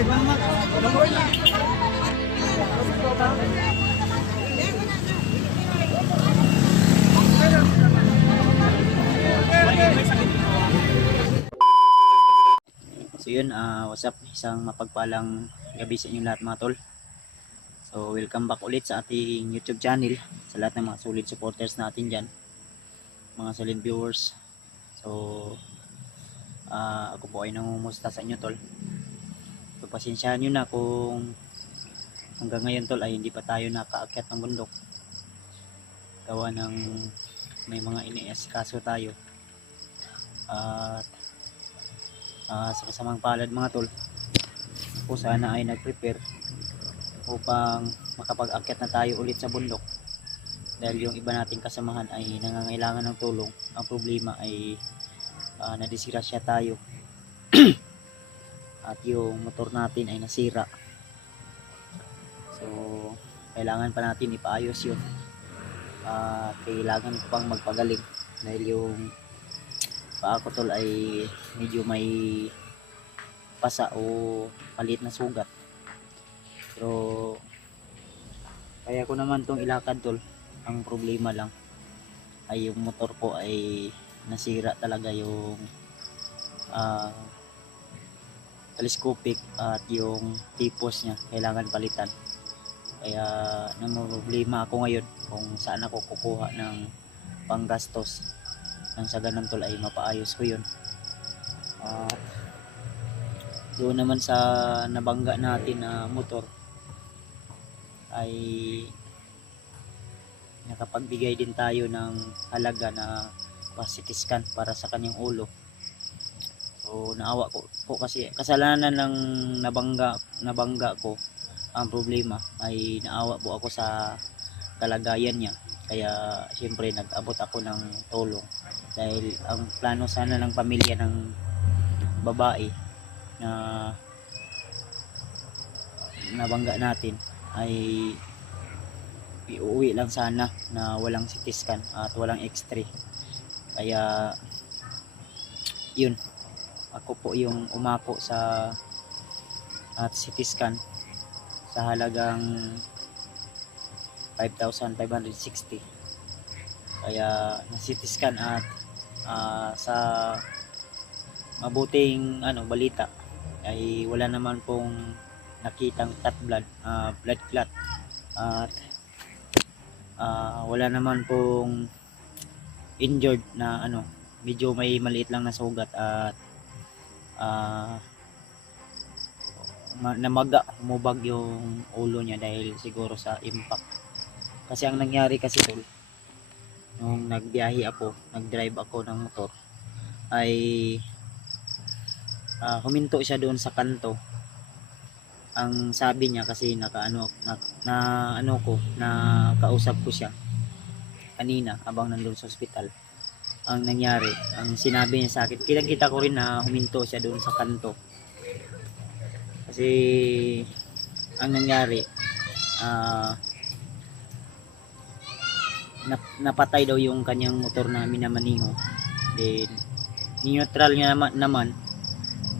So yun, what's up? Isang mapagpalang gabi sa inyo lahat mga tol. So welcome back ulit sa ating YouTube channel, sa lahat ng mga solid supporters natin dyan, mga solid viewers. So ako po ay nangumusta sa inyo tol. So pasensyahan nyo na kung hanggang ngayon tol ay hindi pa tayo nakaakyat ng bundok, gawa ng may mga inieskaso tayo. At sa kasamang palad mga tol, po sana ay nag-prepare upang makapag-akyat na tayo ulit sa bundok, dahil yung iba nating kasamahan ay nangangailangan ng tulong. Ang problema ay nadisgrasya tayo at yung motor natin ay nasira. So kailangan pa natin ipaayos yun. Kailangan ko pang magpagaling dahil yung paa ko tol ay medyo may pasa o maliit na sugat. Pero kaya ko naman tong ilakad tol. Ang problema lang ay yung motor ko ay nasira talaga, yung telescopic at yung tipos niya kailangan palitan. Kaya problema ako ngayon kung saan ako kukuha ng panggastos nang sa ganun tol ay mapaayos ko yun. Doon naman sa nabangga natin na motor ay nakapagbigay din tayo ng halaga na CT scan para sa kanyang ulo. So naawa ko po kasi kasalanan ng nabangga ko. Ang problema ay naawa po ako sa kalagayan niya, kaya siyempre nag-abot ako ng tulong. Dahil ang plano sana ng pamilya ng babae na nabangga natin ay iuwi lang sana na walang CT scan at walang X-ray. Kaya yun, ako po yung umako sa at CT scan sa halagang 5,560. Kaya na CT scan at sa mabuting balita ay wala naman pong nakitang blood clot at wala naman pong injured na medyo may maliit lang na sugat at humubag yung ulo niya dahil siguro sa impact. Kasi ang nangyari kasi tol, nung nagbiyahe ako, nagdrive ako ng motor, ay huminto siya doon sa kanto. Ang sabi niya kasi kausap ko siya kanina habang nandun sa ospital. Ang nangyari, ang sinabi niya sa akin, kita ko rin na huminto siya doon sa kanto. Kasi ang nangyari, napatay daw yung kanyang motor na minamaniho. Then neutral niya naman,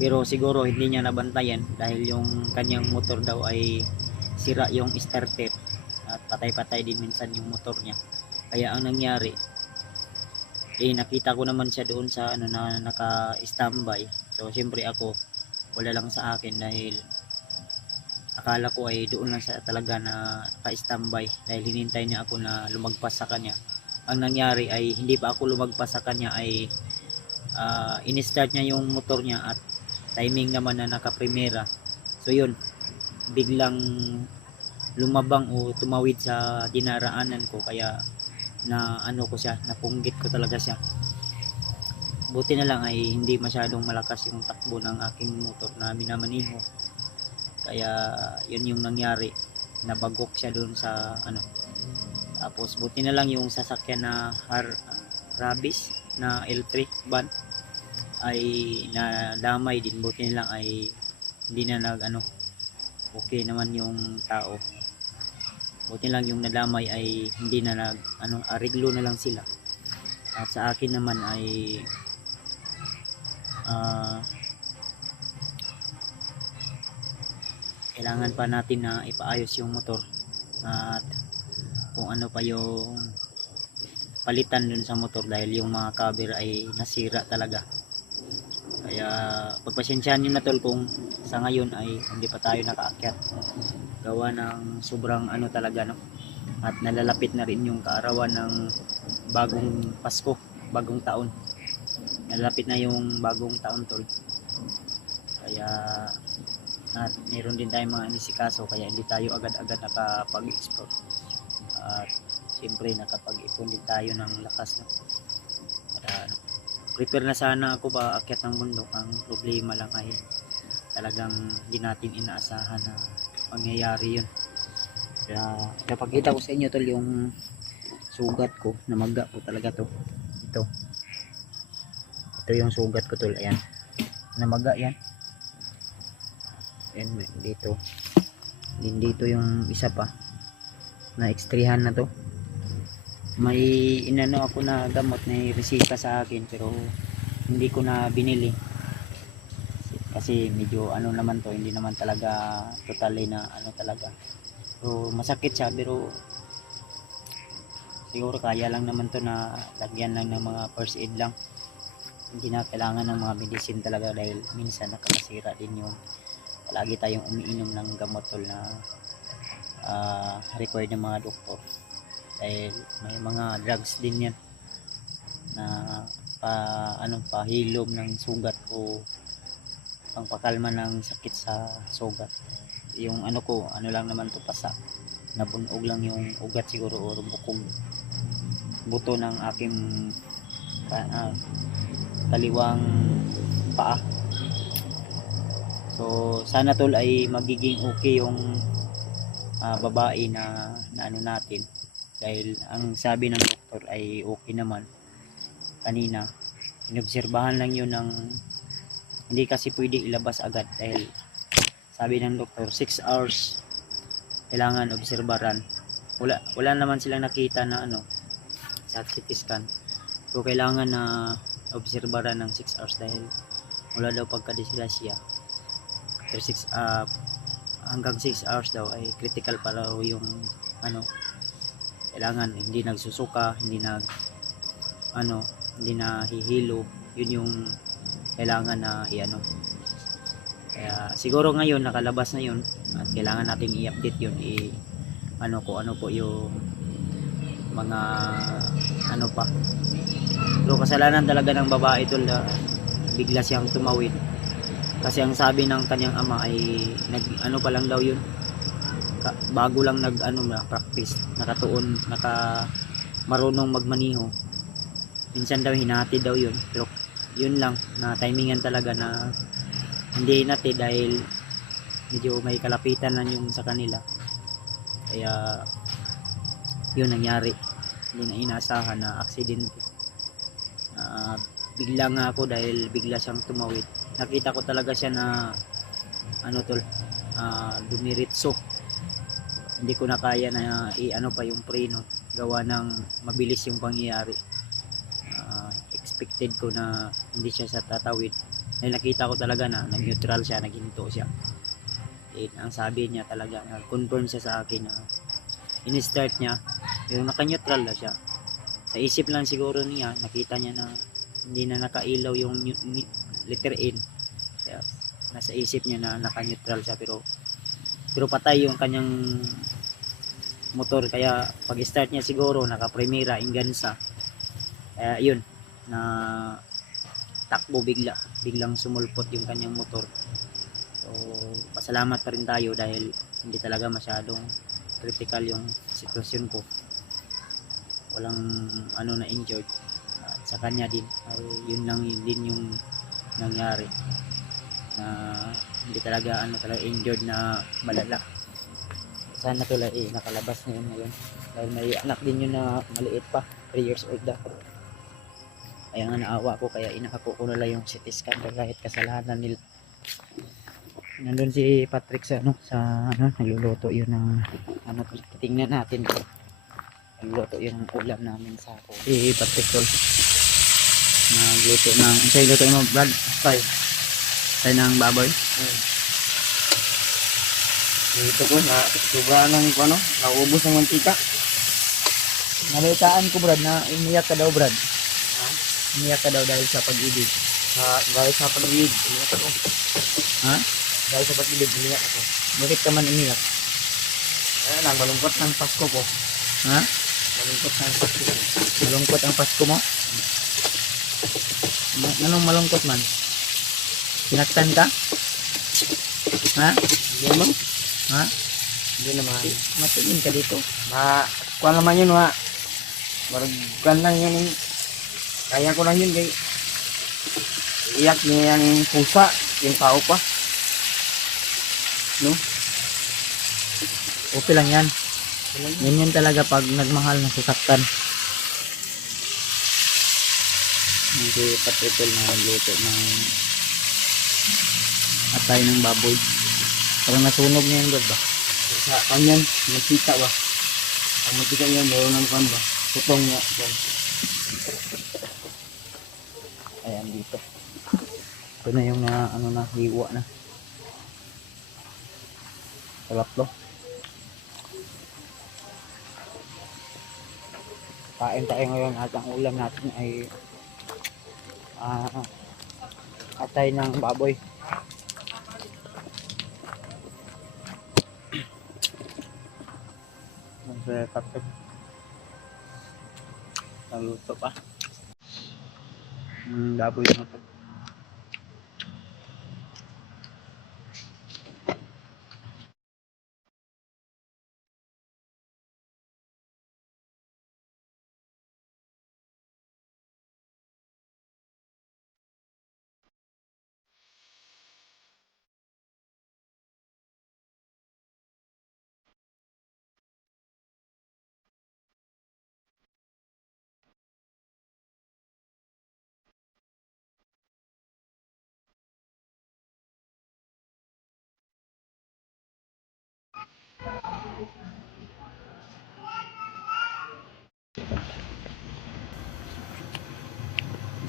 pero siguro hindi niya nabantayan dahil yung kanyang motor daw ay sira yung starter at patay-patay din minsan yung motor niya. Kaya ang nangyari, nakita ko naman siya doon sa na naka-standby. So siyempre ako, wala lang sa akin dahil akala ko ay doon lang siya talaga na naka-standby dahil hinintay niya ako na lumagpas sa kanya. Ang nangyari ay hindi pa ako lumagpas sa kanya ay in-start niya yung motor niya at timing naman na naka-primera. So yun, biglang lumabang o tumawid sa dinaraanan ko, kaya ko siya, napunggit ko talaga siya. Buti na lang ay hindi masyadong malakas yung takbo ng aking motor na minamaniho. Kaya yun yung nangyari, nabagok siya doon sa Tapos buti na lang yung sasakyan na Harabis na L3 van ay nadamay din. Buti na lang ay hindi na okay naman yung tao. Buti lang yung nadamay ay hindi na ariglo na lang sila. At sa akin naman ay kailangan pa natin na ipaayos yung motor at kung ano pa yung palitan dun sa motor dahil yung mga cover ay nasira talaga. Kaya pagpasensyahan nyo na tol kung sa ngayon ay hindi pa tayo nakaakyat gawa ng sobrang ano talaga, no? At nalalapit na rin yung kaarawan ng bagong Pasko, bagong taon. Nalalapit na yung bagong taon tol. Kaya at meron din tayong mga inisikaso kaya hindi tayo agad-agad nakapag-explore. At siyempre nakapag-ipon din tayo ng lakas, no? Para prepare na sana ako ba akyat ng bundok. Ang problema lang ay talagang hindi natin inaasahan na pangyayari yun. Kaya napakita ko sa inyo tol yung sugat ko, namaga po talaga to. Ito yung sugat ko tol, ayan, namaga yan. And dito din, dito yung isa pa na ekstrihan na to. May inano ako na gamot na resita sa akin pero hindi ko na binili kasi medyo ano naman to, hindi naman talaga totally na ano talaga. So masakit siya pero siguro kaya lang naman to na lagyan lang ng mga first aid lang. Hindi na kailangan ng mga medicine talaga dahil minsan nakakasira din yung palagi tayong umiinom ng gamot tol na required ng mga doktor. Dahil may mga drugs din yan na pahilom ng sugat o pangpakalma ng sakit sa sugat. Yung ano ko, ano lang naman to, pasa, nabunog lang yung ugat siguro o bukog buto ng aking kaliwang paa. So sana tol ay magiging okay yung babae na ano natin dahil ang sabi ng doktor ay okay naman. Kanina inobserbahan lang yun ng hindi kasi pwede ilabas agad dahil sabi ng doktor 6 hours kailangan obserbaran. Wala naman silang nakita na ano sa CT scan, so kailangan na obserbaran ng 6 hours dahil wala daw pagkadisgrasya. After 6 hanggang 6 hours daw ay critical para yung ano, kailangan hindi nagsusuka, hindi hihilo. Yun yung kailangan na iano. Kaya siguro ngayon nakalabas na yun at kailangan natin i-update yun, kung ano po yung mga ano pa. Pero kasalanan talaga ng babae tol na bigla siyang tumawid kasi ang sabi ng kanyang ama ay pa lang daw yun, bago lang practice, nakatuon, marunong magmaniho. Minsan daw hinati daw yun, pero yun lang na timingan talaga na hindi hinati dahil medyo may kalapitan lang yung sa kanila. Kaya yun nangyari, hindi na inaasahan na aksidente. Bigla nga ako dahil bigla siyang tumawid. Nakita ko talaga siya na dumiritso. Hindi ko na kaya na pa yung preno gawa ng mabilis yung pangyayari. Expected ko na hindi siya sa tatawid dahil nakita ko talaga na nag-neutral siya, naghinto siya. Ang sabi niya talaga, confirm siya sa akin na in-start niya yung naka-neutral na siya. Sa isip lang siguro niya, nakita niya na hindi na nakailaw yung letter N. Kaya nasa isip niya na naka-neutral siya pero patay yung kanyang motor. Kaya pag-start niya siguro naka-primera, ingansa. Kaya yun, na takbo biglang sumulpot yung kanyang motor. So pasalamat pa rin tayo dahil hindi talaga masyadong critical yung sitwasyon ko. Walang na injured. At sa kanya din ay yun lang din yung nangyari na hindi talaga injured na malala. Sana tuloy nakalabas na yun ngayon dahil may anak din yun na maliit pa, 3 years old dapat. Kaya nga naawa ko, kaya inako ko nila yung CT scan kahit kasalanan nila. Nandun si Patrick sa nagluluto yun ng tingnan natin. Nagluluto yun ng ulam namin sa ako. Si Patrick tol nagluto ng luto mo Brad tay ng baboy. Dito ko na sobra ng ano, naubos ng mantika. Nabalitaan ko Brad na umiyak ka daw Brad. Ha? Umiyak ka daw dahil sa pag-ibig. Dahil sa pag-ibig, umiyak ako. Ha? Dahil sa pag-ibig, umiyak ako. Bakit ka man umiyak? Ayun lang, malungkot ng Pasko ko. Ha? Malungkot ng Pasko ko. Malungkot ang Pasko mo? Anong malungkot man? Sinaktan ka? Ha? Hindi naman. Ha? Hindi naman. Matingin ka dito. Kuha naman yun ha. Kuha lang yun. Kaya ko lang yun kay iyak niya yung pusa, yung tao pa. No? Okay lang yan. Ganyan talaga pag nagmahal na sasaktan. Hindi patutol na luto ng atay ng baboy. Parang nasunog niya yun Brad ba? Sa kanyan, mantika ba? Ang mantika niya, mayroon ng kan ba? Tutong niya. Ayan dito. Ito na yung ano na, hiwa na. Talatlo. Kain tayo ngayon at ang ulam natin ay atay ng baboy. Masaya kapit. Naluto pa. Baboy na ito.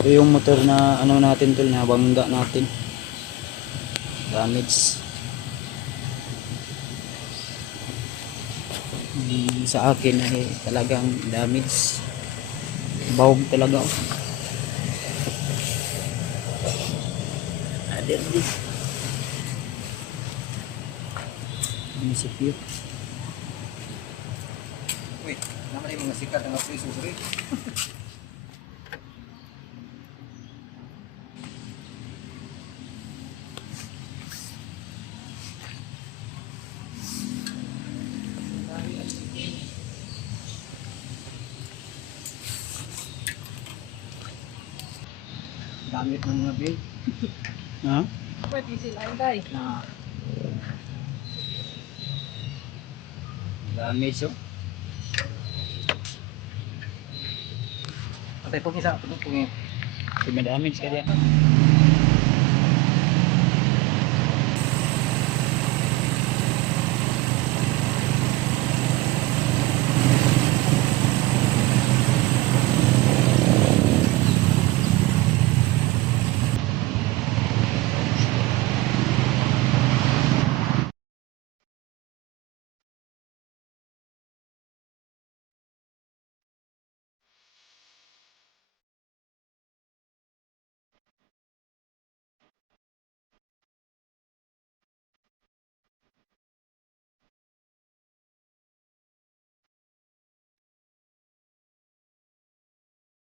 Ito yung motor na ano natin tol, na bangga natin. Damage. Sa akin ay talagang damage. Bawog talaga oh. Dirty. Munisipyo. Wait, naman yung mga sikat ng apriso, sorry. Gamit ng mga bil. Ha? Pwede sila yun tayo. Damage oh. Patay po isa, patay po ngayon. May damage ka diyan.